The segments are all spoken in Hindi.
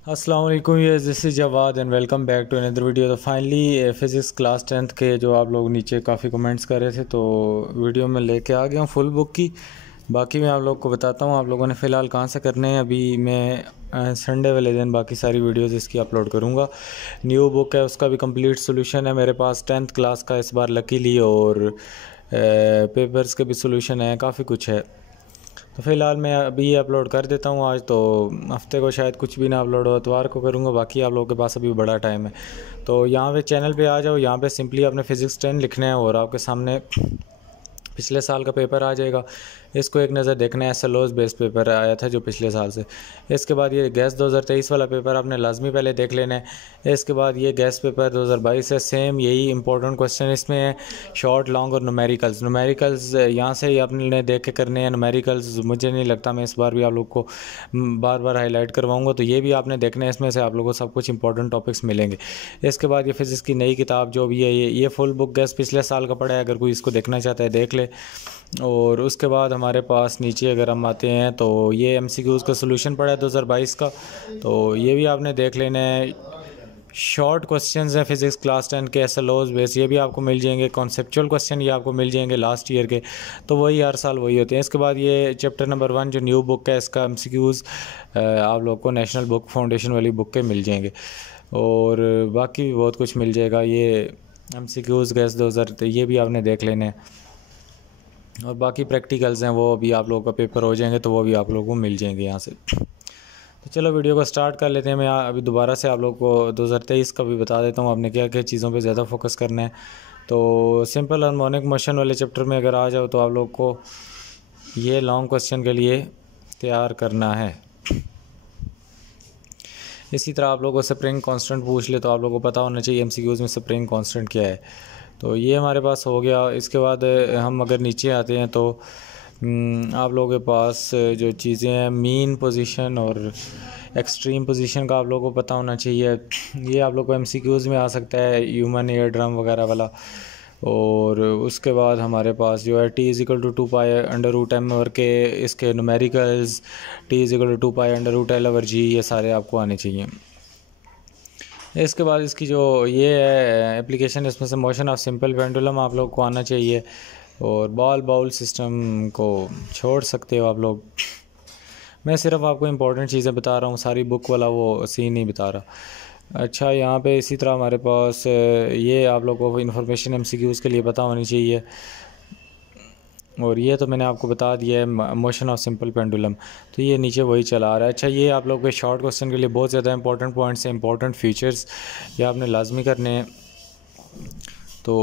अस्सलाम वालेकुम, ये this is Jawad and welcome back to another video. तो फाइनली फ़िज़िक्स क्लास 10th के जो आप लोग नीचे काफ़ी कमेंट्स कर रहे थे, तो वीडियो में लेके आ गया हूँ फुल बुक की। बाकी मैं आप लोग को बताता हूँ आप लोगों ने फ़िलहाल कहाँ से करने हैं। अभी मैं संडे वाले दिन बाकी सारी वीडियोज़ इसकी अपलोड करूँगा। न्यू बुक है, उसका भी कंप्लीट सोल्यूशन है मेरे पास 10th क्लास का इस बार लकीली, और पेपर्स के भी सोल्यूशन है, काफ़ी कुछ है। तो फ़िलहाल मैं अभी ये अपलोड कर देता हूँ आज, तो हफ्ते को शायद कुछ भी ना अपलोड हो, इतवार को करूँगा। बाकी आप लोगों के पास अभी बड़ा टाइम है, तो यहाँ पे चैनल पे आ जाओ। यहाँ पे सिंपली आपने फ़िज़िक्स 10 लिखना है और आपके सामने पिछले साल का पेपर आ जाएगा। इसको एक नज़र देखना है, एसएलओस बेस्ड पेपर आया था जो पिछले साल से। इसके बाद ये गैस 2023 वाला पेपर आपने लाजमी पहले देख लेना है। इसके बाद ये गैस पेपर 2022 है, सेम यही इंपॉर्टेंट क्वेश्चन इसमें है, शॉर्ट लॉन्ग और न्यूमेरिकल्स यहाँ से ही आपने देख के करने हैं। न्यूमेरिकल्स मुझे नहीं लगता मैं इस बार भी आप लोग को बार बार हाईलाइट करवाऊँगा, तो ये भी आपने देखना है। इसमें से आप लोगों को सब कुछ इंपॉर्टेंट टॉपिक्स मिलेंगे। इसके बाद ये फिज़िक्स की नई किताब जो भी है, ये फुल बुक गैस पिछले साल का पड़ा है, अगर कोई इसको देखना चाहता है देख ले। और उसके बाद हमारे पास नीचे अगर हम आते हैं तो ये एमसीक्यूज़ का सोल्यूशन पड़ा है 2022 का, तो ये भी आपने देख लेना है। शॉर्ट क्वेश्चंस हैं फिज़िक्स क्लास 10 के, एसएलओस बेस, ये भी आपको मिल जाएंगे। कॉन्सेप्चुअल क्वेश्चन ये आपको मिल जाएंगे लास्ट ईयर के, तो वही हर साल वही होते हैं। इसके बाद ये चैप्टर नंबर 1 जो न्यू बुक है, इसका एमसीक्यूज़ आप लोग को नेशनल बुक फाउंडेशन वाली बुक के मिल जाएंगे, और बाकी भी बहुत कुछ मिल जाएगा। ये एमसीक्यूज़ गैस 2000 ये भी आपने देख लेने हैं, और बाकी प्रैक्टिकल्स हैं वो अभी आप लोगों का पेपर हो जाएंगे तो वो भी आप लोगों को मिल जाएंगे यहाँ से। तो चलो वीडियो को स्टार्ट कर लेते हैं। मैं अभी दोबारा से आप लोगों को 2023 का भी बता देता हूँ आपने क्या क्या चीज़ों पे ज़्यादा फोकस करना है। तो सिंपल हार्मोनिक मोशन वाले चैप्टर में अगर आ जाओ तो आप लोग को ये लॉन्ग क्वेश्चन के लिए तैयार करना है। इसी तरह आप लोगों को स्प्रिंग कांस्टेंट पूछ ले तो आप लोगों को पता होना चाहिए एमसीक्यूज़ में स्प्रिंग कांस्टेंट क्या है। तो ये हमारे पास हो गया। इसके बाद हम अगर नीचे आते हैं तो आप लोगों के पास जो चीज़ें हैं, मीन पोजीशन और एक्सट्रीम पोजीशन का आप लोगों को पता होना चाहिए। ये आप लोग को एमसीक्यूज़ में आ सकता है, ह्यूमन एयर ड्रम वगैरह वाला। और उसके बाद हमारे पास जो है T=2π√m के इसके न्यूमेरिकल्स, T=2π√L/g, ये सारे आपको आने चाहिए। इसके बाद इसकी जो ये है एप्लीकेशन, इसमें से मोशन ऑफ सिंपल पेंडुलम आप लोग को आना चाहिए, और बॉल बाउल सिस्टम को छोड़ सकते हो आप लोग। मैं सिर्फ आपको इंपॉर्टेंट चीज़ें बता रहा हूँ, सारी बुक वाला वो सीन नहीं बता रहा। अच्छा, यहाँ पे इसी तरह हमारे पास ये आप लोगों को इन्फॉर्मेशन एमसीक्यूज़ के लिए पता होनी चाहिए, और ये तो मैंने आपको बता दिया है मोशन ऑफ सिंपल पेंडुलम, तो ये नीचे वही चला आ रहा है। अच्छा, ये आप लोग के शॉर्ट क्वेश्चन के लिए बहुत ज़्यादा इंपॉर्टेंट पॉइंट्स हैं, इंपॉर्टेंट फीचर्स, ये आपने लाजमी करने हैं। तो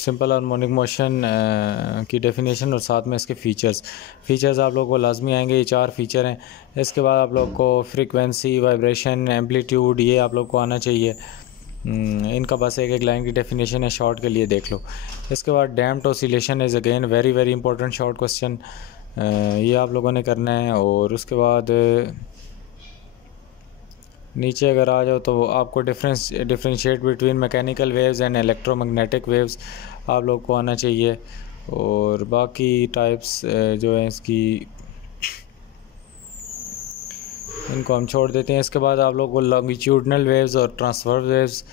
सिंपल हार्मोनिक मोशन की डेफिनेशन और साथ में इसके फ़ीचर्स आप लोग को लाजमी आएंगे। ये 4 फ़ीचर हैं। इसके बाद आप लोग को फ्रीक्वेंसी, वाइब्रेशन, एम्पलीट्यूड, ये आप लोग को आना चाहिए। इनका बस एक लाइन की डेफिनेशन है, शॉर्ट के लिए देख लो। इसके बाद damped oscillation is again very very important short question, ये आप लोगों ने करना है। और उसके बाद नीचे अगर आ जाओ तो आपको differentiate between mechanical waves and electromagnetic waves आप लोग को आना चाहिए। और बाकी टाइप्स जो है इसकी, इनको हम छोड़ देते हैं। इसके बाद आप लोग को लॉन्गिट्यूडनल वेव्स और ट्रांसवर्स वेव्स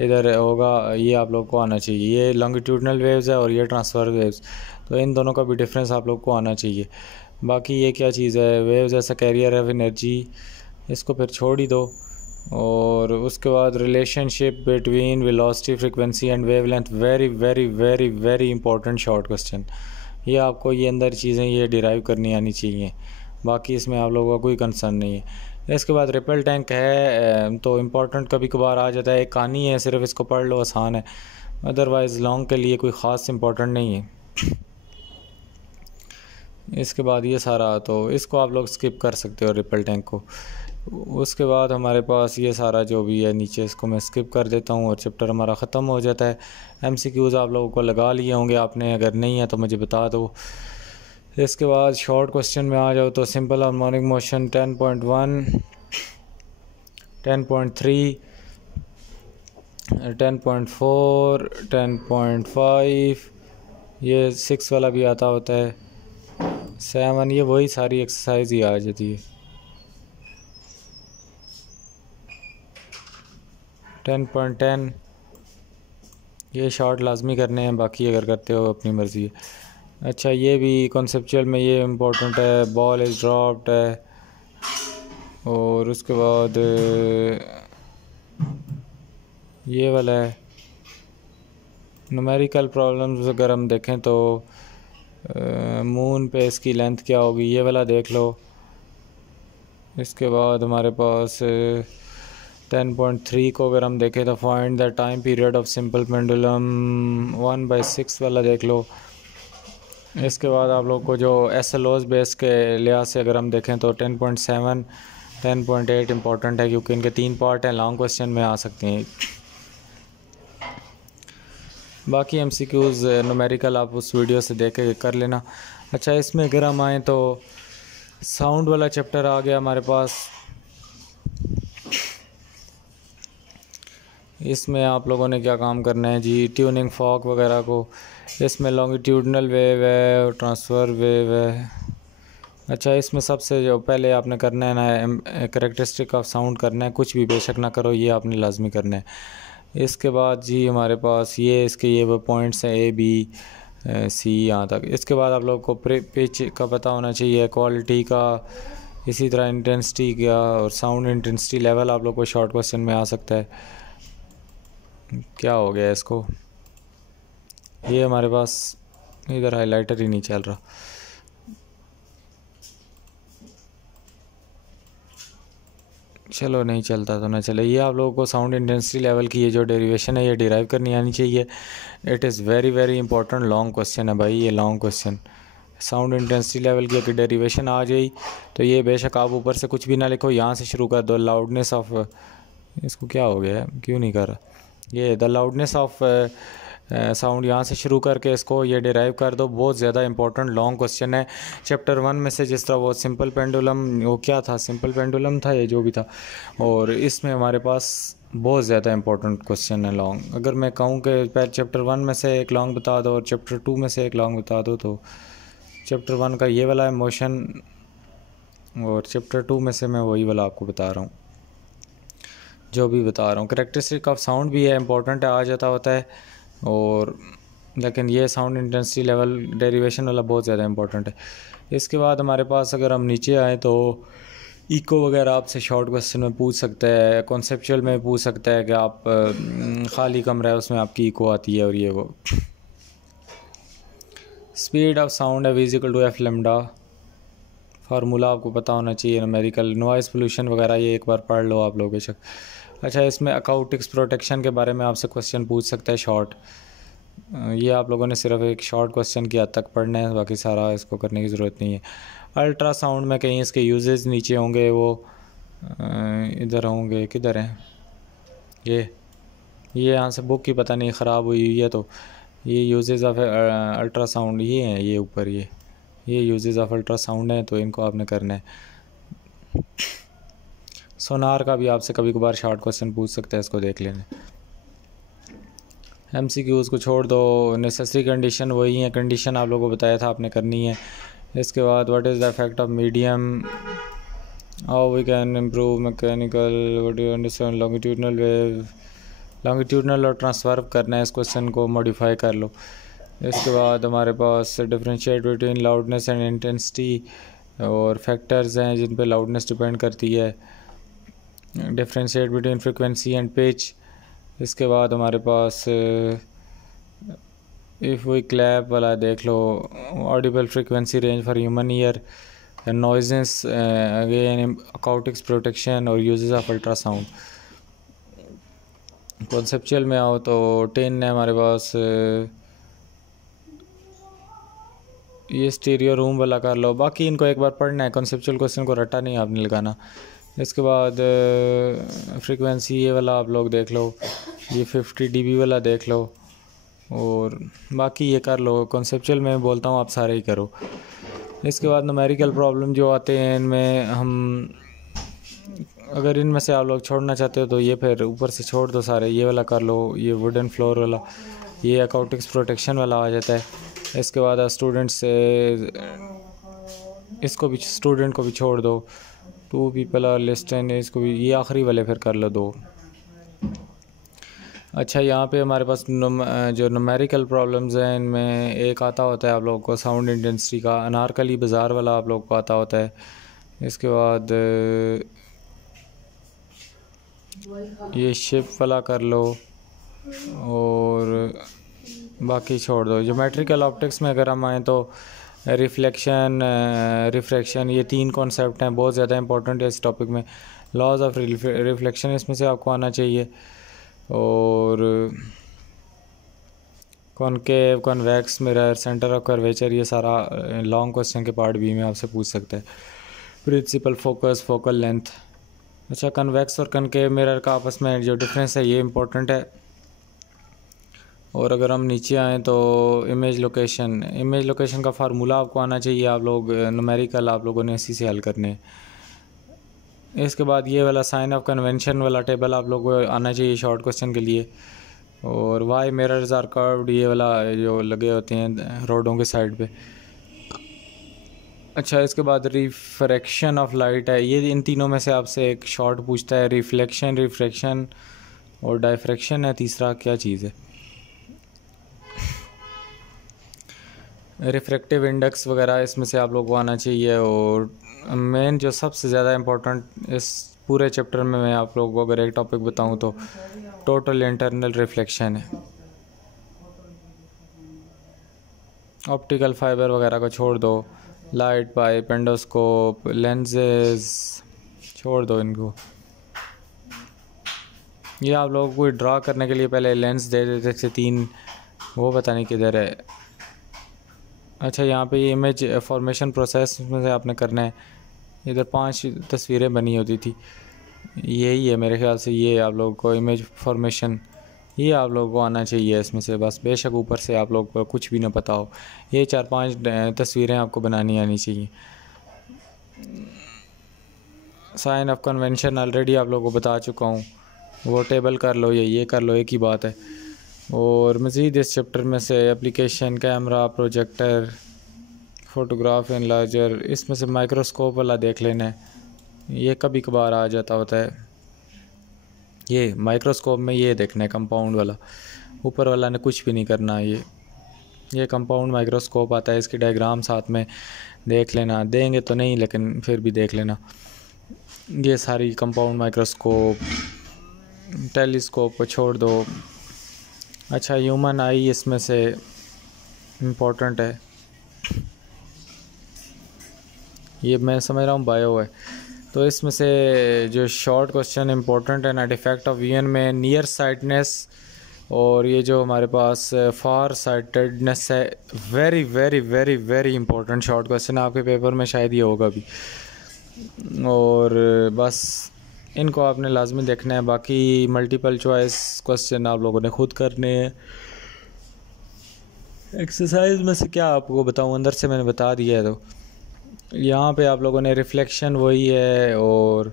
इधर होगा, ये आप लोग को आना चाहिए। ये लॉन्गिट्यूडनल वेव्स है और ये ट्रांसवर्स वेव्स, तो इन दोनों का भी डिफरेंस आप लोग को आना चाहिए। बाकी ये क्या चीज़ है, वेव्स ऐसा कैरियर ऑफ एनर्जी, इसको फिर छोड़ ही दो। और उसके बाद relationship between velocity, frequency and wavelength, very very very very important short question. ये आपको ये अंदर चीज़ें ये डिराइव करनी आनी चाहिए, बाकी इसमें आप लोगों का कोई कंसर्न नहीं है। इसके बाद रिपल टैंक है, तो इम्पोर्टेंट कभी कभार आ जाता है, एक कहानी है, सिर्फ इसको पढ़ लो, आसान है। अदरवाइज़ लॉन्ग के लिए कोई ख़ास इम्पोर्टेंट नहीं है। इसके बाद ये सारा, तो इसको आप लोग स्किप कर सकते हो रिपल टैंक को। उसके बाद हमारे पास ये सारा जो भी है नीचे, इसको मैं स्किप कर देता हूँ और चैप्टर हमारा ख़त्म हो जाता है। एमसीक्यूज़ आप लोगों को लगा लिए होंगे आपने, अगर नहीं है तो मुझे बता दो। इसके बाद शॉर्ट क्वेश्चन में आ जाओ तो सिंपल हार्मोनिक मोशन 10.1, 10.3, 10.4, 10.5, ये 6 वाला भी आता होता है, 7, ये वही सारी एक्सरसाइज ही आ जाती है। 10.10 ये शॉर्ट लाजमी करने हैं, बाकी अगर करते हो अपनी मर्ज़ी है। अच्छा ये भी कॉन्सेप्चुअल में ये इम्पोर्टेंट है, बॉल इज़ ड्रॉप्ड है। और उसके बाद ये वाला है न्यूमेरिकल प्रॉब्लम्स। अगर हम देखें तो मून पे इसकी लेंथ क्या होगी, ये वाला देख लो। इसके बाद हमारे पास 10.3 को अगर हम देखें तो find the time period of simple pendulum 1/6 वाला देख लो। इसके बाद आप लोग को जो SLOs बेस के लिहाज से अगर हम देखें तो 10.7 10.8 इम्पॉर्टेंट है, क्योंकि इनके 3 पार्ट हैं, लॉन्ग क्वेश्चन में आ सकते हैं। बाकी MCQs न्यूमेरिकल आप उस वीडियो से देख के कर लेना। अच्छा इसमें अगर हम आएँ तो साउंड वाला चैप्टर आ गया हमारे पास। इसमें आप लोगों ने क्या काम करना है जी, ट्यूनिंग फॉक वगैरह को। इसमें लॉन्गिट्यूडनल वेव है और ट्रांसफ़र वेव है। अच्छा इसमें सबसे जो पहले आपने करना है ना, कैरेक्टरिस्टिक ऑफ साउंड करना है, कुछ भी बेशक ना करो, ये आपने लाजमी करना है। इसके बाद जी हमारे पास ये इसके ये वो पॉइंट्स हैं ABC यहाँ तक। इसके बाद आप लोग को पिच का पता होना चाहिए, क्वालिटी का, इसी तरह इंटेंसिटी का और साउंड इंटेंसिटी लेवल आप लोग को शॉर्ट क्वेश्चन में आ सकता है। क्या हो गया इसको, ये हमारे पास इधर हाइलाइटर ही नहीं चल रहा। चलो नहीं चलता तो ना चले। ये आप लोगों को साउंड इंटेंसिटी लेवल की ये जो डेरिवेशन है ये डिराइव करनी आनी चाहिए। It is very very important long question है भाई, ये long question. Sound intensity level की अगर डेरिवेशन आ जाए तो ये बेशक आप ऊपर से कुछ भी ना लिखो, यहाँ से शुरू कर दो। लाउडनेस ऑफ, इसको क्या हो गया है, क्यों नहीं कर रहा, ये द लाउडनेस ऑफ साउंड, यहाँ से शुरू करके इसको ये डिराइव कर दो। बहुत ज़्यादा इंपॉर्टेंट लॉन्ग क्वेश्चन है चैप्टर 1 में से। जिस तरह वो सिंपल पेंडुलम, वो क्या था, सिंपल पेंडुलम था ये जो भी था, और इसमें हमारे पास बहुत ज़्यादा इंपॉर्टेंट क्वेश्चन है लॉन्ग। अगर मैं कहूँ कि पहले चैप्टर 1 में से एक लॉन्ग बता दो और चैप्टर 2 में से एक लॉन्ग बता दो, तो चैप्टर 1 का ये वाला है मोशन, और चैप्टर 2 में से मैं वही वाला आपको बता रहा हूँ जो भी बता रहा हूँ। कैरेक्टरिस्टिक ऑफ साउंड भी है, इंपॉर्टेंट है, आ जाता होता है, और लेकिन ये साउंड इंटेंसिटी लेवल डेरिवेशन वाला बहुत ज़्यादा इंपॉर्टेंट है। इसके बाद हमारे पास अगर हम नीचे आए तो इको वगैरह आपसे शॉर्ट क्वेश्चन में पूछ सकता है, कॉन्सेप्चुअल में पूछ सकता है कि आप खाली कमरा है उसमें आपकी इको आती है और ये वो। स्पीड ऑफ साउंड है विजिकल टू एफ लेमडा, फार्मूला आपको पता होना चाहिए, न्यूमेरिकल, नॉइज़ पोल्यूशन वगैरह ये एक बार पढ़ लो आप लोग बेशक। अच्छा इसमें अकाउस्टिक्स प्रोटेक्शन के बारे में आपसे क्वेश्चन पूछ सकता है शॉर्ट, ये आप लोगों ने सिर्फ एक शॉर्ट क्वेश्चन की हद तक पढ़ना है, बाकी सारा इसको करने की ज़रूरत नहीं है। अल्ट्रासाउंड में कहीं इसके यूजेस नीचे होंगे, वो इधर होंगे, किधर हैं ये यहाँ से बुक की पता नहीं ख़राब हुई है, तो ये यूजेस ऑफ अल्ट्रासाउंड ये हैं, ये ऊपर ये यूजेस ऑफ अल्ट्रासाउंड हैं, तो इनको आपने करना है। सोनार का भी आपसे कभी कभार शॉर्ट क्वेश्चन पूछ सकते हैं, इसको देख लेना। MCQs को छोड़ दो, नेसेसरी कंडीशन वही है, कंडीशन आप लोगों को बताया था आपने करनी है। इसके बाद what is the effect of medium, how we can improve mechanical, what you understand longitudinal wave, longitudinal और ट्रांसफर करना है, इस क्वेश्चन को मॉडिफाई कर लो। इसके बाद हमारे पास differentiate between loudness and intensity, और फैक्टर्स हैं जिन पे लाउडनेस डिपेंड करती है, differentiate between frequency and pitch. इसके बाद हमारे पास इफ़ वी क्लैप वाला देख लो, audible frequency range for human ear, noises, again acoustics protection और यूजेस ऑफ अल्ट्रासाउंड। कॉन्सेप्चुअल में आओ तो 10 है हमारे पास, ये स्टीरियो रूम वाला कर लो, बाकी इनको एक बार पढ़ना है, कॉन्सेप्चुअल क्वेश्चन को रट्टा नहीं आपने लगाना। इसके बाद फ्रीक्वेंसी ये वाला आप लोग देख लो, ये 50 dB वाला देख लो, और बाकी ये कर लो। कॉन्सेप्चुअल में बोलता हूँ आप सारे ही करो। इसके बाद न्यूमेरिकल प्रॉब्लम जो आते हैं इनमें हम, अगर इनमें से आप लोग छोड़ना चाहते हो तो ये फिर ऊपर से छोड़ दो सारे, ये वाला कर लो, ये वुडन फ्लोर वाला, ये अकाउस्टिक्स प्रोटेक्शन वाला आ जाता है। इसके बाद स्टूडेंट से इसको भी, स्टूडेंट को भी छोड़ दो, 2 people आर लिस्टेन, इसको भी, ये आखिरी वाले फिर कर लो 2। अच्छा, यहाँ पे हमारे पास जो न्यूमेरिकल प्रॉब्लम्स हैं, इनमें एक आता होता है आप लोगों को साउंड इंटेंसिटी का, अनारकली बाज़ार वाला आप लोगों को आता होता है। इसके बाद ये शिप वाला कर लो, और बाकी छोड़ दो। ज्योमेट्रिकल ऑप्टिक्स में अगर हम आएँ तो रिफ्लेक्शन, रिफ्रैक्शन, ये 3 कॉन्सेप्ट हैं, बहुत ज़्यादा इंपॉर्टेंट है इस टॉपिक में। लॉज ऑफ रिफ्लेक्शन इसमें से आपको आना चाहिए, और concave, convex mirror, centre of curvature, ये सारा लॉन्ग क्वेश्चन के पार्ट बी में आपसे पूछ सकते हैं। Principal focus, focal length. अच्छा, कन्वेक्स और कनकेव मिरर का आपस में जो डिफरेंस है ये इंपॉर्टेंट है। और अगर हम नीचे आएँ तो इमेज लोकेशन का फार्मूला आपको आना चाहिए। आप लोग न्यूमेरिकल आप लोगों ने इसी से हल करने हैं। इसके बाद ये वाला साइन ऑफ कन्वेंशन वाला टेबल आप लोगों को आना चाहिए शॉर्ट क्वेश्चन के लिए। और वाई मिरर्स आर कर्व्ड, ये वाला जो लगे होते हैं रोडों के साइड पे। अच्छा, इसके बाद रिफ्रैक्शन ऑफ लाइट है, ये इन तीनों में से आपसे एक शॉर्ट पूछता है। रिफ्लेक्शन, रिफ्रैक्शन और डायफ्रैक्शन है तीसरा, क्या चीज़ है। रिफ्रैक्टिव इंडेक्स वगैरह इसमें से आप लोगों को आना चाहिए। और मेन जो सबसे ज़्यादा इम्पोर्टेंट इस पूरे चैप्टर में मैं आप लोगों को अगर एक टॉपिक बताऊं तो टोटल इंटरनल रिफ्लेक्शन है। ऑप्टिकल फाइबर वगैरह को छोड़ दो, लाइट पाइप, एंडोस्कोप, लेंसेज छोड़ दो इनको। ये आप लोगों को ड्रा करने के लिए पहले लेंस दे देते थे 3, वो पता नहीं किधर है। अच्छा, यहाँ पे ये इमेज फॉर्मेशन प्रोसेस में से आपने करना है। इधर 5 तस्वीरें बनी होती थी, यही है मेरे ख्याल से। ये आप लोगों को इमेज फॉर्मेशन, ये आप लोगों को आना चाहिए इसमें से बस, बेशक ऊपर से आप लोग को कुछ भी ना पता हो। ये 4-5 तस्वीरें आपको बनानी आनी चाहिए। साइन ऑफ कन्वेंशन ऑलरेडी आप लोगों को बता चुका हूँ, वो टेबल कर लो, ये कर लो, एक ही बात है। और मज़ीद इस चैप्टर में से application, camera, projector, photograph, enlarger, इसमें से माइक्रोस्कोप वाला देख लेना है, ये कभी कभार आ जाता होता है। ये माइक्रोस्कोप में ये देखना है कंपाउंड वाला, ऊपर वाला ने कुछ भी नहीं करना। ये कंपाउंड माइक्रोस्कोप आता है, इसकी डायग्राम साथ में देख लेना, देंगे तो नहीं लेकिन फिर भी देख लेना। ये सारी कंपाउंड माइक्रोस्कोप, टेलीस्कोप को छोड़ दो। अच्छा, ह्यूमन आई इसमें से इम्पोर्टेंट है, ये मैं समझ रहा हूँ बायो है। तो इसमें से जो शॉर्ट क्वेश्चन इंपॉर्टेंट है ना, डिफेक्ट ऑफ विजन में नियर साइटनेस, और ये जो हमारे पास फार साइटेडनेस है, very very very very important short question, आपके पेपर में शायद ये होगा भी। और बस इनको आपने लाजमी देखना है, बाकी मल्टीपल चॉइस क्वेश्चन आप लोगों ने खुद करने हैं। एक्सरसाइज में से क्या आपको बताऊं, अंदर से मैंने बता दिया है। तो यहाँ पे आप लोगों ने रिफ्लेक्शन वही है, और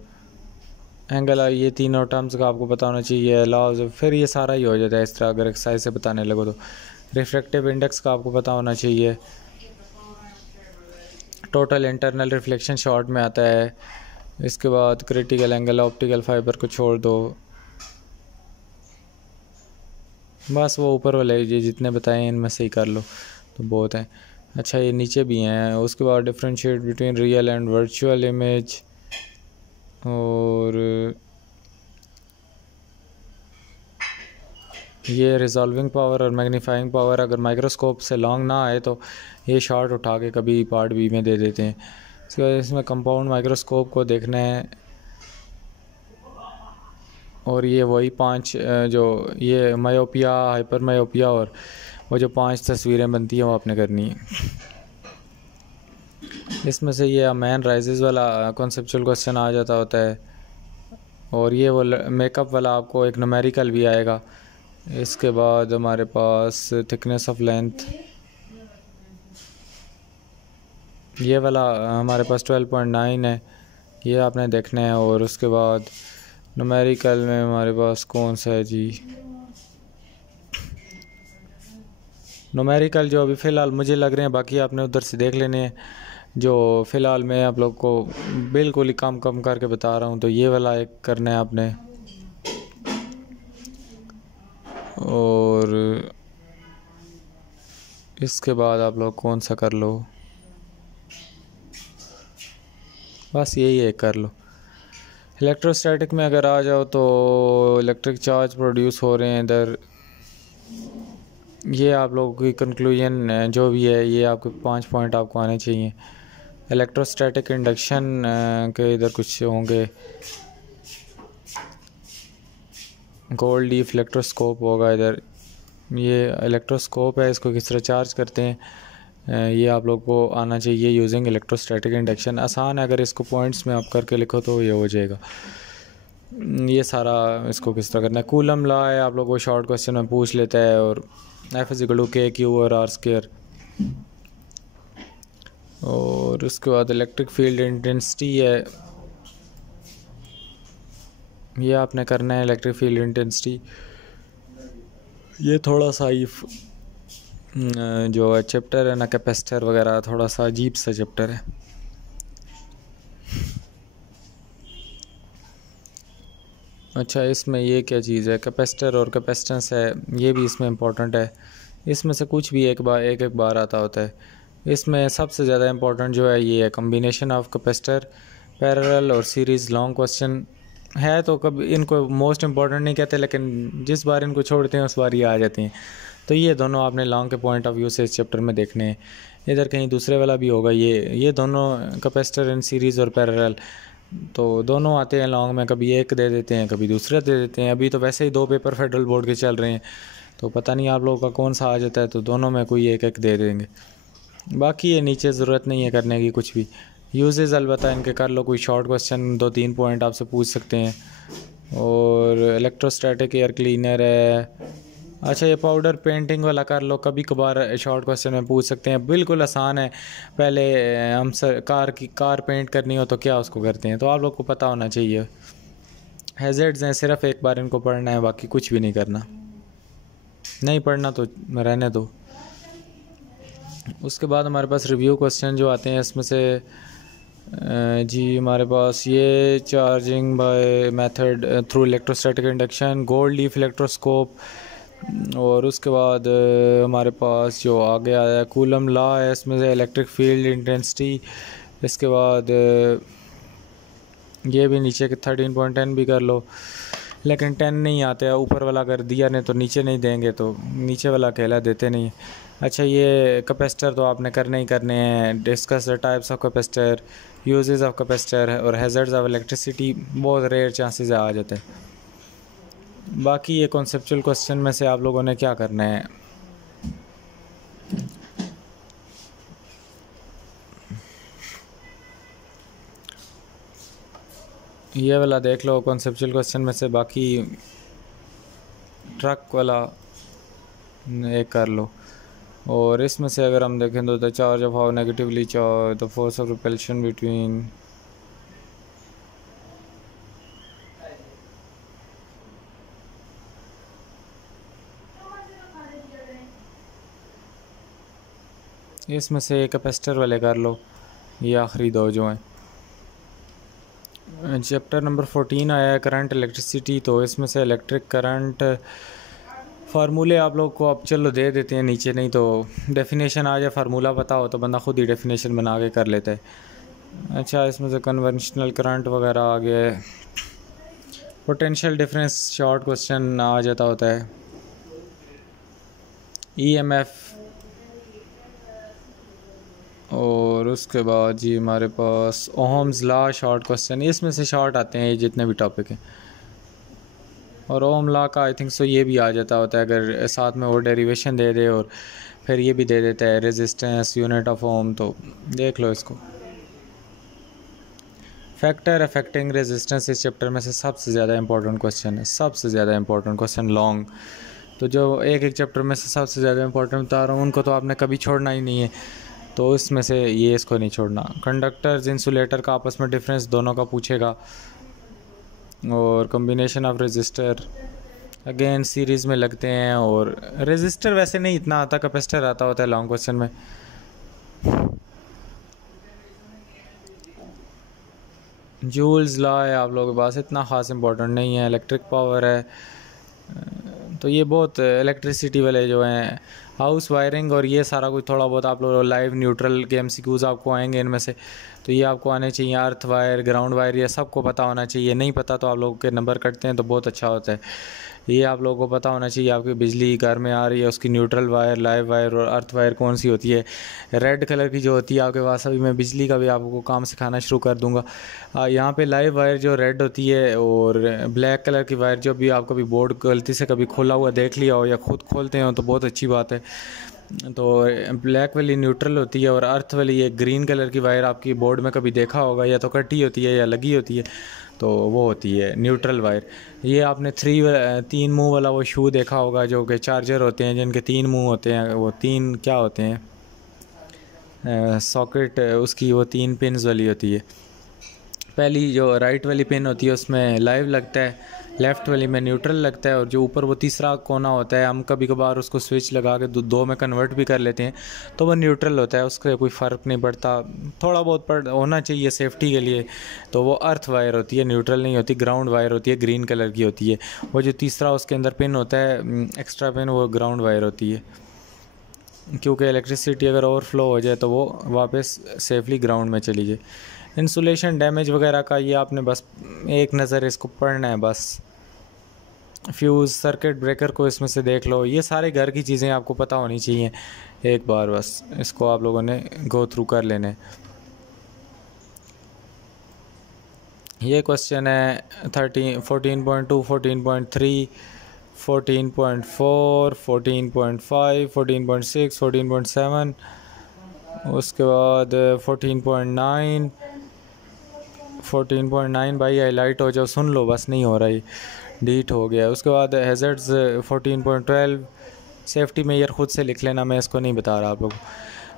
एंगल, ये तीनों टर्म्स का आपको पता होना चाहिए। लॉज, फिर ये सारा ही हो जाता है इस तरह अगर एक्सरसाइज से बताने लगो तो। रिफ्रैक्टिव इंडेक्स का आपको पता होना चाहिए। टोटल इंटरनल रिफ्लेक्शन शॉर्ट में आता है। इसके बाद क्रिटिकल एंगल, ऑप्टिकल फाइबर को छोड़ दो, बस वो ऊपर वाले ये जितने बताए इनमें से ही कर लो तो बहुत है। अच्छा, ये नीचे भी हैं। उसके बाद differentiate between real and virtual image, और ये रिजॉल्विंग पावर और मैग्नीफाइंग पावर, अगर माइक्रोस्कोप से लॉन्ग ना आए तो ये शॉर्ट उठा के कभी पार्ट बी में दे देते हैं। इसके बाद इसमें कंपाउंड माइक्रोस्कोप को देखना है, और ये वही 5 जो ये मायोपिया, हाइपर मायोपिया, और वो जो 5 तस्वीरें बनती हैं वो आपने करनी है। इसमें से ये मैन राइजेस वाला कॉन्सेप्चुअल क्वेश्चन आ जाता होता है, और ये वो मेकअप वाला आपको एक न्यूमेरिकल भी आएगा। इसके बाद हमारे पास थिकनेस ऑफ लेंथ, ये वाला हमारे पास 12.9 है, ये आपने देखना है। और उसके बाद न्यूमेरिकल में हमारे पास कौन सा है जी, न्यूमेरिकल जो अभी फ़िलहाल मुझे लग रहे हैं, बाकी आपने उधर से देख लेने हैं। जो फ़िलहाल मैं आप लोग को बिल्कुल ही कम करके बता रहा हूँ, तो ये वाला एक करना है आपने। और इसके बाद आप लोग कौन सा कर लो, बस यही है कर लो। इलेक्ट्रोस्टैटिक में अगर आ जाओ तो इलेक्ट्रिक चार्ज प्रोड्यूस हो रहे हैं इधर, ये आप लोगों की कंक्लूजन जो भी है, ये आपके 5 पॉइंट आपको आने चाहिए। इलेक्ट्रोस्टैटिक इंडक्शन के इधर कुछ होंगे, गोल्ड लीफ इलेक्ट्रोस्कोप होगा इधर, ये इलेक्ट्रोस्कोप है, इसको किस तरह चार्ज करते हैं ये आप लोग को आना चाहिए यूजिंग इलेक्ट्रोस्टैटिक इंडक्शन। आसान है, अगर इसको पॉइंट्स में आप करके लिखो तो ये हो जाएगा। ये सारा इसको किस तरह करना है। कूलम लॉ है, आप लोग को शॉर्ट क्वेश्चन में पूछ लेता है, और F=K Q और R²। और उसके बाद इलेक्ट्रिक फील्ड इंटेंसिटी है, ये आपने करना है इलेक्ट्रिक फील्ड इंटेंसिटी। ये थोड़ा सा ही जो चैप्टर है ना, कैपेसिटर वगैरह, थोड़ा सा अजीब सा चैप्टर है। अच्छा, इसमें ये क्या चीज़ है, कैपेसिटर और कैपेसिटेंस है, ये भी इसमें इम्पोर्टेंट है। इसमें से कुछ भी एक बार आता होता है। इसमें सबसे ज़्यादा इम्पोर्टेंट जो है ये है कम्बिनेशन ऑफ कैपेसिटर, पैरेलल और सीरीज़ लॉन्ग क्वेश्चन है। तो कभी इनको मोस्ट इम्पॉर्टेंट नहीं कहते, लेकिन जिस बार इनको छोड़ते हैं उस बार ये आ जाती हैं। तो ये दोनों आपने लॉन्ग के पॉइंट ऑफ व्यू से इस चैप्टर में देखने हैं। इधर कहीं दूसरे वाला भी होगा, ये दोनों कैपेसिटर इन सीरीज़ और पैरेलल, तो दोनों आते हैं लॉन्ग में, कभी एक दे देते हैं कभी दूसरा दे देते हैं। अभी तो वैसे ही 2 पेपर फेडरल बोर्ड के चल रहे हैं, तो पता नहीं आप लोगों का कौन सा आ जाता है, तो दोनों में कोई एक एक दे देंगे। बाकी ये नीचे ज़रूरत नहीं है करने की कुछ भी। यूजेस अलबत्ता इनके कर लो, कोई शॉर्ट क्वेश्चन 2-3 पॉइंट आपसे पूछ सकते हैं। और इलेक्ट्रोस्टैटिक एयर क्लीनर है। अच्छा, ये पाउडर पेंटिंग वाला कर लो, कभी कभार शॉर्ट क्वेश्चन में पूछ सकते हैं, बिल्कुल आसान है। पहले हम कार पेंट करनी हो तो क्या उसको करते हैं, तो आप लोग को पता होना चाहिए। हैज़र्ड्स हैं, सिर्फ एक बार इनको पढ़ना है, बाकी कुछ भी नहीं करना। नहीं पढ़ना तो रहने दो। उसके बाद हमारे पास रिव्यू क्वेश्चन जो आते हैं, इसमें से जी हमारे पास ये charging by method through electrostatic induction, gold leaf electroscope, और उसके बाद हमारे पास जो आगे आया है कूलम लॉ है, इसमें से इलेक्ट्रिक फील्ड इंटेंसिटी। इसके बाद ये भी नीचे के 13.10 भी कर लो, लेकिन 10 नहीं आते हैं, ऊपर वाला अगर दिया नहीं तो नीचे नहीं देंगे, तो नीचे वाला अकेला देते नहीं। अच्छा, ये कैपेसिटर तो आपने करने ही करने हैं। Discuss the types of capacitor, uses of capacitor और हैज़र्ड्स ऑफ इलेक्ट्रिसिटी, बहुत रेयर चांसेस आ जाते हैं। बाकी ये कॉन्सेप्चुअल क्वेश्चन में से आप लोगों ने क्या करना है, ये वाला देख लो कॉन्सेप्चुअल क्वेश्चन में से। बाकी ट्रक वाला एक कर लो। और इसमें से अगर हम देखें तो the charge of how negatively charge, the force of repulsion between, इसमें से कैपेसिटर वाले कर लो, ये आखिरी 2 जो हैं। चैप्टर नंबर 14 आया है करंट इलेक्ट्रिसिटी, तो इसमें से इलेक्ट्रिक करंट फार्मूले आप लोग को अब चलो दे देते हैं नीचे, नहीं तो डेफिनेशन आ जाए, फार्मूला पता हो तो बंदा खुद ही डेफिनेशन बना के कर लेता है। अच्छा, इसमें से कन्वेंशनल करंट वगैरह आ गया है। पोटेंशियल डिफरेंस शॉर्ट क्वेश्चन आ जाता होता है। EMF, और उसके बाद जी हमारे पास ओहम्स लॉ शॉर्ट क्वेश्चन, इसमें से शॉर्ट आते हैं ये जितने भी टॉपिक हैं। और ओम लॉ का आई थिंक सो ये भी आ जाता होता है, अगर साथ में वो डेरिवेशन दे दे और फिर ये भी दे देता है रेजिस्टेंस यूनिट ऑफ ओम, तो देख लो इसको। फैक्टर अफेक्टिंग रेजिस्टेंस इस चैप्टर में से सबसे ज़्यादा इंपॉर्टेंट क्वेश्चन है, सबसे ज़्यादा इंपॉर्टेंट क्वेश्चन लॉन्ग। तो जो एक चैप्टर में से सबसे ज़्यादा इंपॉर्टेंट बता रहा हूँ, उनको तो आपने कभी छोड़ना ही नहीं है, तो इसमें से ये इसको नहीं छोड़ना। कंडक्टर्स इंसुलेटर का आपस में डिफरेंस दोनों का पूछेगा। और combination of resistor again series में लगते हैं, और रेजिस्टर वैसे नहीं इतना आता, कैपेसिटर आता होता है लॉन्ग क्वेश्चन में। जूल्स लॉ है आप लोगों के पास, इतना ख़ास इंपॉर्टेंट नहीं है। इलेक्ट्रिक पावर है, तो ये बहुत इलेक्ट्रिसिटी वाले जो हैं हाउस वायरिंग और ये सारा कुछ थोड़ा बहुत आप लोग लाइव न्यूट्रल के MCQs आपको आएंगे इनमें से, तो ये आपको आने चाहिए। अर्थ वायर, ग्राउंड वायर, ये सबको पता होना चाहिए। नहीं पता तो आप लोगों के नंबर कटते हैं तो बहुत अच्छा होता है। ये आप लोगों को पता होना चाहिए आपकी बिजली घर में आ रही है, उसकी न्यूट्रल वायर, लाइव वायर और अर्थ वायर कौन सी होती है। रेड कलर की जो होती है आपके पास, अभी मैं बिजली का भी आपको काम सिखाना शुरू कर दूंगा। यहाँ पे लाइव वायर जो रेड होती है और ब्लैक कलर की वायर जो भी आपको भी बोर्ड गलती से कभी खोला हुआ देख लिया हो या खुद खोलते हो तो बहुत अच्छी बात है। तो ब्लैक वाली न्यूट्रल होती है और अर्थ वाली ये ग्रीन कलर की वायर आपकी बोर्ड में कभी देखा होगा, या तो कटी होती है या लगी होती है, तो वो होती है न्यूट्रल वायर। ये आपने 3 मुंह वाला वो शू देखा होगा जो कि चार्जर होते हैं जिनके 3 मुंह होते हैं, वो 3 क्या होते हैं, सॉकेट उसकी वो 3 पिन्स वाली होती है। पहली जो राइट वाली पिन होती है उसमें लाइव लगता है, लेफ़्ट वाली में न्यूट्रल लगता है, और जो ऊपर वो तीसरा कोना होता है हम कभी कभार उसको स्विच लगा के दो में कन्वर्ट भी कर लेते हैं, तो वो न्यूट्रल होता है, उसका कोई फ़र्क नहीं पड़ता। थोड़ा बहुत होना चाहिए सेफ्टी के लिए। तो वो अर्थ वायर होती है, न्यूट्रल नहीं होती। ग्राउंड वायर होती है, ग्रीन कलर की होती है। वो जो तीसरा उसके अंदर पिन होता है, एक्स्ट्रा पिन, वो ग्राउंड वायर होती है, क्योंकि इलेक्ट्रिसिटी अगर ओवरफ्लो हो जाए तो वो वापस सेफली ग्राउंड में चली जाए। इंसुलेशन डैमेज वगैरह का ये आपने बस एक नज़र इसको पढ़ना है बस। फ्यूज़, सर्किट ब्रेकर को इसमें से देख लो। ये सारे घर की चीज़ें आपको पता होनी चाहिए एक बार, बस इसको आप लोगों ने गो थ्रू कर लेने। ये क्वेश्चन है 14.2, 14.3, 14.4, 14.5, 14.6, 14.7, उसके बाद 14.9, 14.9 भाई हाईलाइट हो जाओ, सुन लो बस, नहीं हो रहा है, डिलीट हो गया। उसके बाद हैज़र्ड्स 14.12, सेफ्टी मेजर खुद से लिख लेना, मैं इसको नहीं बता रहा आप लोग।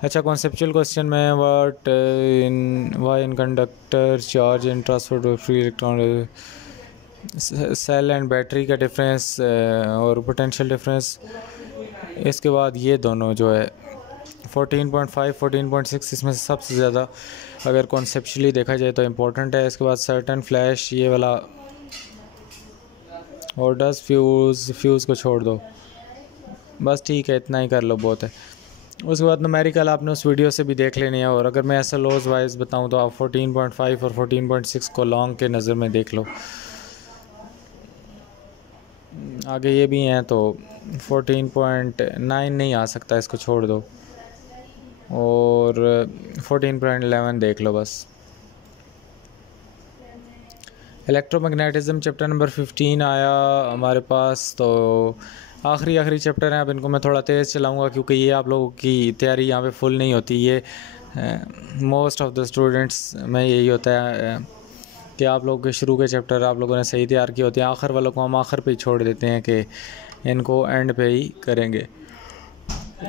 अच्छा, कॉन्सेप्चुअल क्वेश्चन में what in conductor charge in transfer free electron, cell and battery का डिफरेंस और पोटेंशियल डिफरेंस। इसके बाद ये दोनों जो है 14.5, 14.6 इसमें से सबसे ज़्यादा अगर कॉन्सेप्चुअली देखा जाए तो इम्पोर्टेंट है। इसके बाद सर्टन फ्लैश ये वाला, और डस फ्यूज़ को छोड़ दो बस, ठीक है, इतना ही कर लो, बहुत है। उसके बाद न्यूमेरिकल आपने उस वीडियो से भी देख लेनी है, और अगर मैं ऐसा लॉज वाइज बताऊं तो आप 14.5 और 14.6 को लॉन्ग के नज़र में देख लो। आगे ये भी हैं तो 14.9 नहीं आ सकता, इसको छोड़ दो, और 14.11 देख लो बस। इलेक्ट्रोमैग्नेटिज्म चैप्टर नंबर 15 आया हमारे पास, तो आखिरी चैप्टर है। अब इनको मैं थोड़ा तेज़ चलाऊंगा क्योंकि ये आप लोगों की तैयारी यहाँ पे फुल नहीं होती। ये मोस्ट ऑफ द स्टूडेंट्स में यही होता है कि आप लोगों के शुरू के चैप्टर आप लोगों ने सही तैयार किए होते हैं, आखिर वालों को हम आखिर पे ही छोड़ देते हैं कि इनको एंड पे ही करेंगे।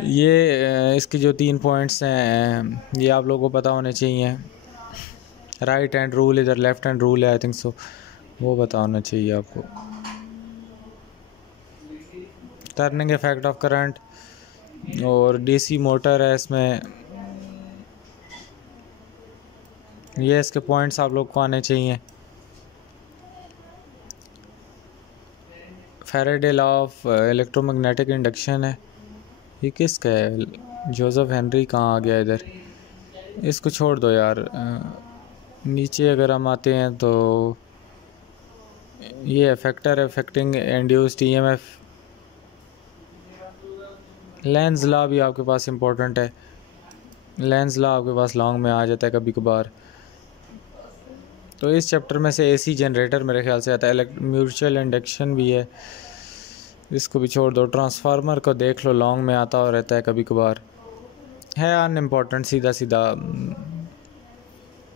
ये इसकी जो 3 पॉइंट्स हैं ये आप लोगों को पता होने चाहिए। राइट हैंड रूल, इधर लेफ्ट हैंड रूल है आई थिंक सो, वो पता होना चाहिए आपको। टर्निंग इफेक्ट ऑफ करंट, और डीसी मोटर है इसमें, ये इसके पॉइंट्स आप लोग को आने चाहिए। Faraday law of electromagnetic induction है, ये किसका है, जोसेफ हेनरी कहाँ आ गया इधर, इसको छोड़ दो यार। नीचे अगर हम आते हैं तो ये factor affecting induced EMF, Lenz law भी आपके पास इम्पोर्टेंट है। लेंस लॉ आपके पास लॉन्ग में आ जाता है कभी कभार। तो इस चैप्टर में से एसी जनरेटर मेरे ख्याल से आता है। म्यूचुअल इंडक्शन भी है, इसको भी छोड़ दो। ट्रांसफार्मर को देख लो, लॉन्ग में आता और रहता है कभी कभार, है अनइम्पॉर्टेंट सीधा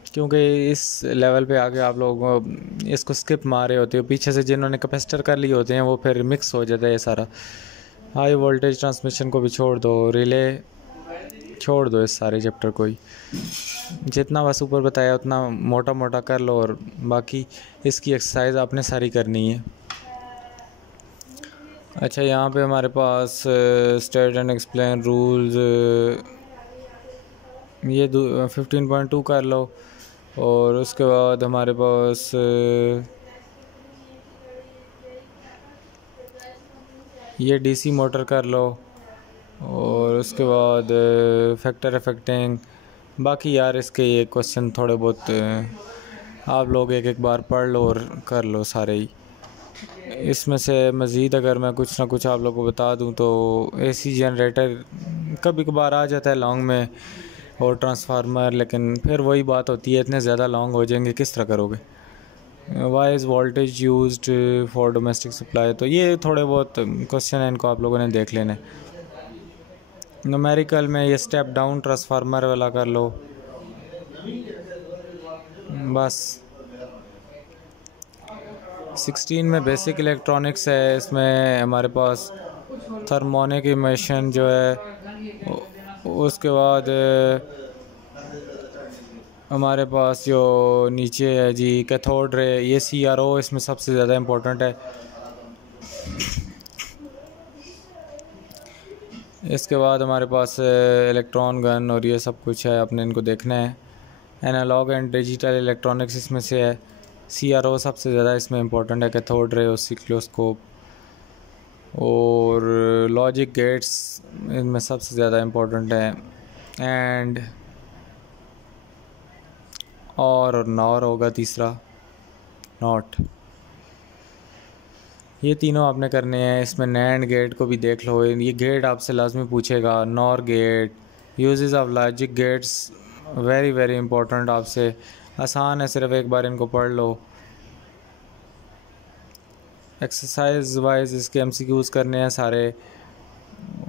क्योंकि इस लेवल पे आके आप लोग इसको स्किप मारे होते हो। पीछे से जिन्होंने कैपेसिटर कर लिए होते हैं वो फिर मिक्स हो जाता है ये सारा। हाई वोल्टेज ट्रांसमिशन को भी छोड़ दो, रिले छोड़ दो, इस सारे चैप्टर को ही जितना बस ऊपर बताया उतना मोटा मोटा कर लो, और बाकी इसकी एक्सरसाइज आपने सारी करनी है। अच्छा, यहाँ पे हमारे पास स्टेट एंड एक्सप्लेन रूल्स, ये 15.2 कर लो, और उसके बाद हमारे पास ये डीसी मोटर कर लो, और उसके बाद फैक्टर अफेक्टिंग। बाकी यार इसके ये क्वेश्चन थोड़े बहुत आप लोग एक एक बार पढ़ लो और कर लो सारे ही। इसमें से मज़ीद अगर मैं कुछ ना कुछ आप लोगों को बता दूं तो एसी जनरेटर कभी कभार आ जाता है लॉन्ग में, और ट्रांसफार्मर, लेकिन फिर वही बात होती है, इतने ज़्यादा लॉन्ग हो जाएंगे किस तरह करोगे। Why is voltage used for domestic supply. तो ये थोड़े बहुत क्वेश्चन हैं, इनको आप लोगों ने देख लेना है। न्यूमेरिकल में ये स्टेप डाउन ट्रांसफार्मर वाला कर लो बस। 16 में बेसिक इलेक्ट्रॉनिक्स है, इसमें हमारे पास थर्मोनिक इमिशन जो है, उसके बाद हमारे पास जो नीचे है जी कैथोड रे, ये CRO इसमें सबसे ज़्यादा इम्पोर्टेंट है। इसके बाद हमारे पास इलेक्ट्रॉन गन और ये सब कुछ है, अपने इनको देखना है। एनालॉग एंड डिजिटल इलेक्ट्रॉनिक्स इसमें से है, CRO सबसे ज़्यादा इसमें इम्पोर्टेंट है, कैथोड रे, ऑसिलोस्कोप और लॉजिक गेट्स इनमें सबसे ज़्यादा इम्पोर्टेंट है। एंड और नॉर होगा तीसरा, नॉट। ये तीनों आपने करने हैं। इसमें नैंड गेट को भी देख लो, ये गेट आपसे लाजमी पूछेगा, NOR gate, uses of logic gates, very very important, आपसे आसान है, सिर्फ एक बार इनको पढ़ लो। एक्सरसाइज वाइज इसके MCQs करने हैं सारे।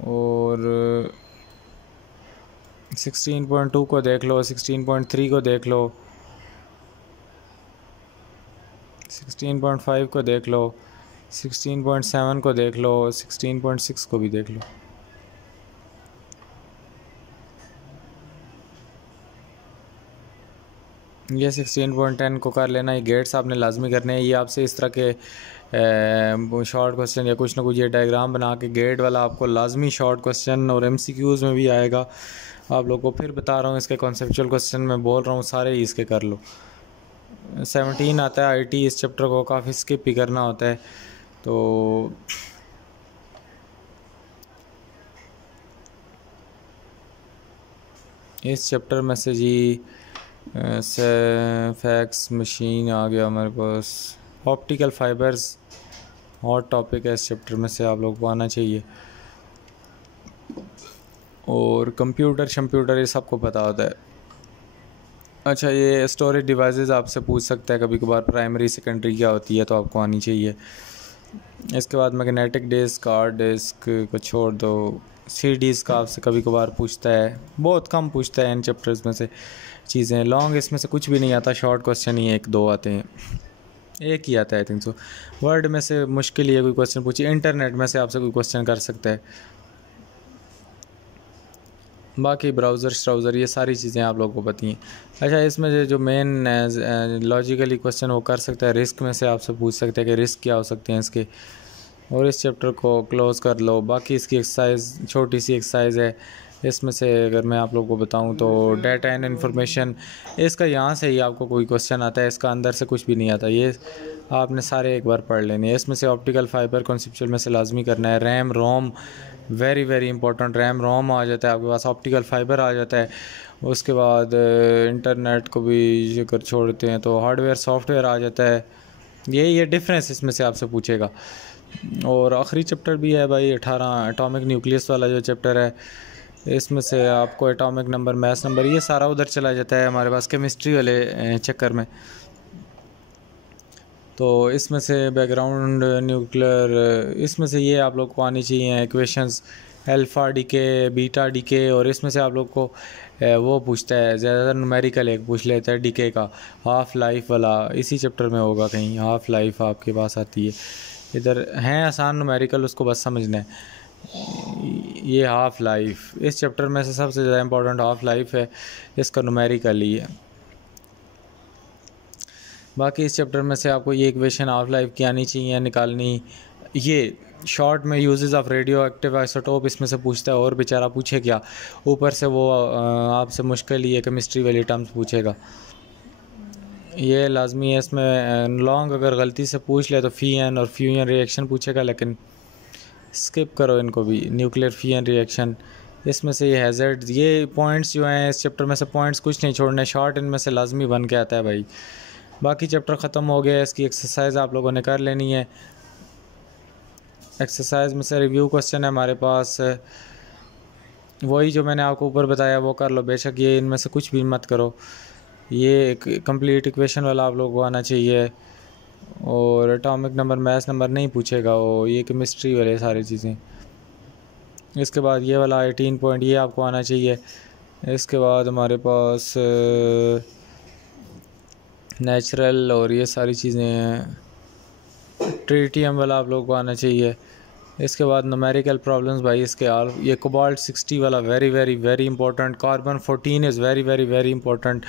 और 16.2 को देख लो, 16.3 को देख लो, 16.5 को देख लो, 16.7 को देख लो, 16.6 को भी देख लो। ये 16.10 को कर लेना। ये गेट्स आपने लाजमी करने हैं। ये आपसे इस तरह के शॉर्ट क्वेश्चन या कुछ ना कुछ ये डायग्राम बना के गेट वाला आपको लाजमी शॉर्ट क्वेश्चन और MCQs में भी आएगा। आप लोग को फिर बता रहा हूँ, इसके कॉन्सेप्चुअल क्वेश्चन मैं बोल रहा हूँ सारे ही इसके कर लो। 17 आता है IT, इस चैप्टर को काफ़ी स्किप ही करना होता है। तो इस चैप्टर में से जी फैक्स मशीन आ गया हमारे पास। ऑप्टिकल फाइबर्स हॉट टॉपिक है, इस चैप्टर में से आप लोग को आना चाहिए। और कंप्यूटर ये सबको पता होता है। अच्छा, ये स्टोरेज डिवाइसेस आपसे पूछ सकता है कभी कभार, प्राइमरी सेकेंडरी क्या होती है, तो आपको आनी चाहिए। इसके बाद मैग्नेटिक डिस्क, हार्ड डिस्क को छोड़ दो, CDs का आपसे कभी कभार पूछता है, बहुत कम पूछता है इन चैप्टर्स में से चीज़ें। लॉन्ग इसमें से कुछ भी नहीं आता, शॉर्ट क्वेश्चन ही एक दो आते हैं, एक ही आता है आई थिंक सो। वर्ड में से मुश्किल ही है कोई क्वेश्चन पूछिए, इंटरनेट में से आपसे कोई क्वेश्चन कर सकता है। बाकी ब्राउज़र ये सारी चीज़ें आप लोगों को पता हैं। अच्छा, इसमें जो मेन लॉजिकली क्वेश्चन वो कर सकता है, रिस्क में से आपसे पूछ सकते हैं कि रिस्क क्या हो सकते हैं इसके। और इस चैप्टर को क्लोज़ कर लो। बाकी इसकी एक्सरसाइज छोटी सी एक्सरसाइज है, इसमें से अगर मैं आप लोगों को बताऊं तो डाटा एंड इन्फॉर्मेशन, इसका यहाँ से ही आपको कोई क्वेश्चन आता है, इसका अंदर से कुछ भी नहीं आता, ये आपने सारे एक बार पढ़ लेने हैं। इसमें से ऑप्टिकल फाइबर कॉन्सेप्चुअल में से लाजमी करना है। RAM ROM very very important, RAM ROM आ जाता है आपके पास, ऑप्टिकल फाइबर आ जाता है। उसके बाद इंटरनेट को भी अगर छोड़ते हैं तो हार्डवेयर सॉफ्टवेयर आ जाता है। ये डिफरेंस इसमें से आपसे पूछेगा। और आखिरी चैप्टर भी है भाई 18 एटॉमिक न्यूक्लियस वाला जो चैप्टर है, इसमें से आपको एटॉमिक नंबर, मास नंबर, ये सारा उधर चला जाता है हमारे पास केमिस्ट्री वाले चक्कर में। तो इसमें से बैकग्राउंड न्यूक्लियर, इसमें से ये आप लोग को आनी चाहिए equations, alpha decay, beta decay. और इसमें से आप लोग को वो पूछता है ज़्यादातर न्यूमेरिकल, एक पूछ लेता है डीके का, हाफ़ लाइफ वाला, इसी चैप्टर में होगा कहीं, हाफ़ लाइफ आपके पास आती है। इधर हैं आसान न्यूमेरिकल, उसको बस समझना है। ये हाफ़ लाइफ इस चैप्टर में से सबसे ज़्यादा इंपॉर्टेंट हाफ़ लाइफ है, इसका न्यूमेरिकल ही है। बाकी इस चैप्टर में से आपको ये इक्वेशन हाफ लाइफ की आनी चाहिए निकालनी। ये शॉर्ट में uses of radio active isotope इसमें से पूछता है, और बेचारा पूछे क्या, ऊपर से वो आपसे मुश्किल ये केमिस्ट्री वाली टर्म्स पूछेगा, ये लाजमी है। इसमें लॉन्ग अगर गलती से पूछ ले तो फीएन और फ्यूजन रिएक्शन पूछेगा, लेकिन स्किप करो इनको भी। न्यूक्लियर फिजन रिएक्शन, इसमें से ये हैज़र्ड, ये पॉइंट्स जो हैं इस चैप्टर में से पॉइंट्स कुछ नहीं छोड़ने, शॉर्ट इनमें से लाजमी बन के आता है भाई। बाकी चैप्टर ख़त्म हो गया, इसकी एक्सरसाइज आप लोगों ने कर लेनी है। एक्सरसाइज में से रिव्यू क्वेश्चन है हमारे पास, वही जो मैंने आपको ऊपर बताया वो कर लो। बेशक ये इनमें से कुछ भी मत करो, ये एक कंप्लीट इक्वेशन वाला आप लोगों को आना चाहिए, और एटॉमिक नंबर मैथ्स नंबर नहीं पूछेगा वो, ये केमिस्ट्री वाले सारी चीज़ें। इसके बाद ये वाला 18 पॉइंट ये आपको आना चाहिए। इसके बाद हमारे पास नेचुरल और ये सारी चीज़ें हैं, ट्रिटियम वाला आप लोगों को आना चाहिए। इसके बाद न्यूमेरिकल प्रॉब्लम्स भाई, इसके ये कोबाल्ट 60 वाला very very very important, carbon 14 is very very very important,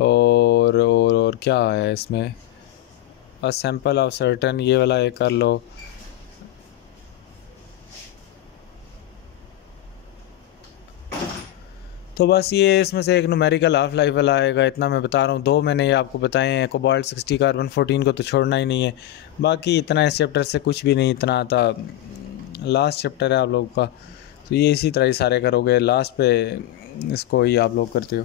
और क्या है इसमें, अ सैम्पल ऑफ सर्टन, ये वाला एक कर लो। तो बस ये इसमें से एक न्यूमेरिकल हाफ लाइफ वाला आएगा, इतना मैं बता रहा हूँ। दो मैंने ये आपको बताए हैं, कोबाल्ट 60 कार्बन 14 को तो छोड़ना ही नहीं है। बाकी इतना इस चैप्टर से कुछ भी नहीं इतना आता, लास्ट चैप्टर है आप लोगों का, तो ये इसी तरह ही सारे करोगे, लास्ट पे इसको ही आप लोग करते हो।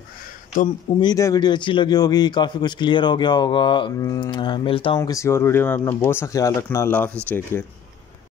तो उम्मीद है वीडियो अच्छी लगी होगी, काफ़ी कुछ क्लियर हो गया होगा। मिलता हूँ किसी और वीडियो में, अपना बहुत सा ख्याल रखना। अल्लाह हाफ़िज़, टेक केयर।